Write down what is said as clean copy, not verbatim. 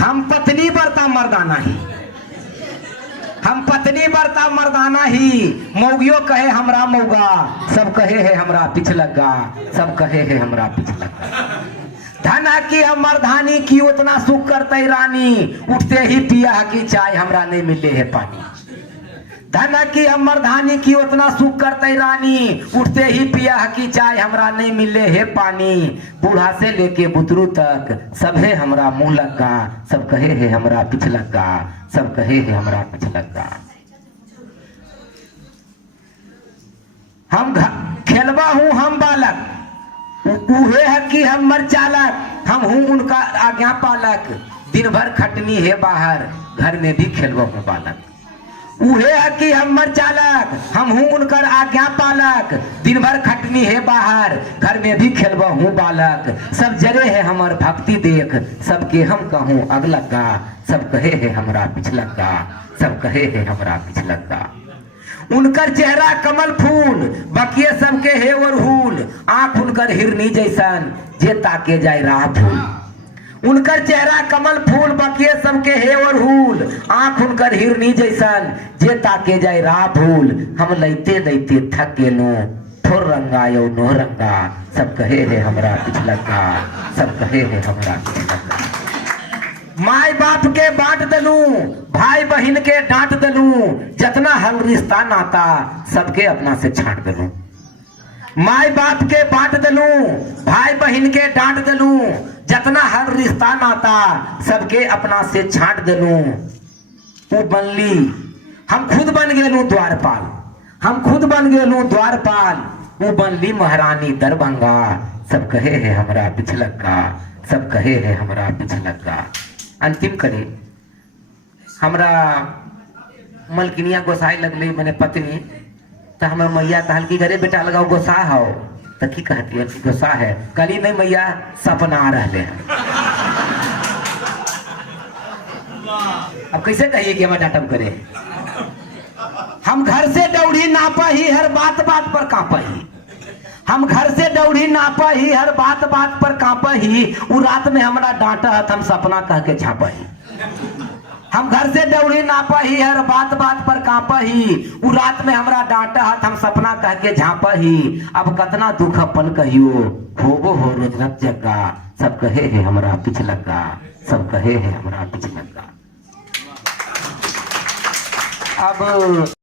हम पत्नी बरता मर्दाना ही, हम पत्नी बरता मर्दाना ही। मौगियो कहे हमरा मौगा, सब कहे है हमरा पिछलग्गा, सब कहे है हमरा पिछलग्गा। धना की हम मर्दानी की उतना सुख करते रानी, उठते ही पिया की चाय हमरा नहीं मिले है पानी। धना की हम मर्दानी की उतना सुख करते रानी, उठते ही पिया की चाय हमरा नहीं मिले है पानी। बूढ़ा से लेके बुतरू तक सब है हमरा मुंह लगा, सब कहे है हमरा पिछलग्गा, सब कहे है हमरा पिछलग्गा। हम खेलवा हूँ हम बालक, उहे है कि हम मर चालक, हम हूँ उनका आज्ञा पालक। दिन भर खटनी है बाहर, घर में भी खेलवा हूँ बालक। उहे है कि हम मर चालक, हम हूँ उनकर आज्ञा पालक। दिन भर खटनी है बाहर, घर में भी खेलवा हूँ बालक। सब जरे है हमर भक्ति देख, सबके हम कहूँ अगलग्गा, सब कहे है हमरा पिछलग्गा, सब कहे है हमरा पिछलग्गा। उनकर चेहरा कमल फूल, बकिए सबके हे वरहूल, आंख उनकर हिरनी जैसन, जे ताके जाय राह भूल। उनकर चेहरा कमल फूल, बकिए सबके हे वरहूल, आंख उनकर हिरनी जैसन, जे ताके जाय राह भूल। हम लैते लैते थक गेलू, ठोर रंगा यो नो रंगा, सब कहे है हमरा पिछलग्गा, सब कहे है हमरा पिछलग्गा। माय बाप के बांट दलू, भाई बहन के डांट दलू, जतना हल रिश्ता नाता सबके अपना से छांट दलू। माय बाप के बांट दलू, भाई बहन के डांट दलू, जतना हर रिश्ता नाता सबके अपना से छांट दलू। वो बनली, हम खुद बन गेलू द्वारपाल, हम खुद बन गेलू द्वारपाल। वो बनली महारानी दरभंगा, सब कहे है हमरा पिछलग्गा, सब कहे है हमरा पिछलग्गा। अंतिम करे हमरा मलकिनिया गोसाई लगली, मैंने पत्नी तो हमर मैया कहल की घरे बेटा लगाओ गोसा हो, तो की कहती है गोसा है, कली नहीं मैया सपना आ रहे हैं। अब कैसे कहिए कि हमारा डांटम करे। हम घर से दौड़ी नापा ही, हर बात बात पर कांपा ही। हम घर से दौड़ी नापा ही, हर बात बात पर कांपा ही। वो रात में हमरा डांटा हत, हम सपना कह के छापा ही। हम घर से दौड़ी नापा ही, हर बात बात पर कांपा ही। वो रात में हमरा डांटा हत, हम सपना कह के झांपा ही। अब कतना दुख अपन कहियो, होबो हो रोज रत जग्गा, सब कहे है हमरा पिछलग्गा, सब कहे है हमरा पिछलग्गा। अब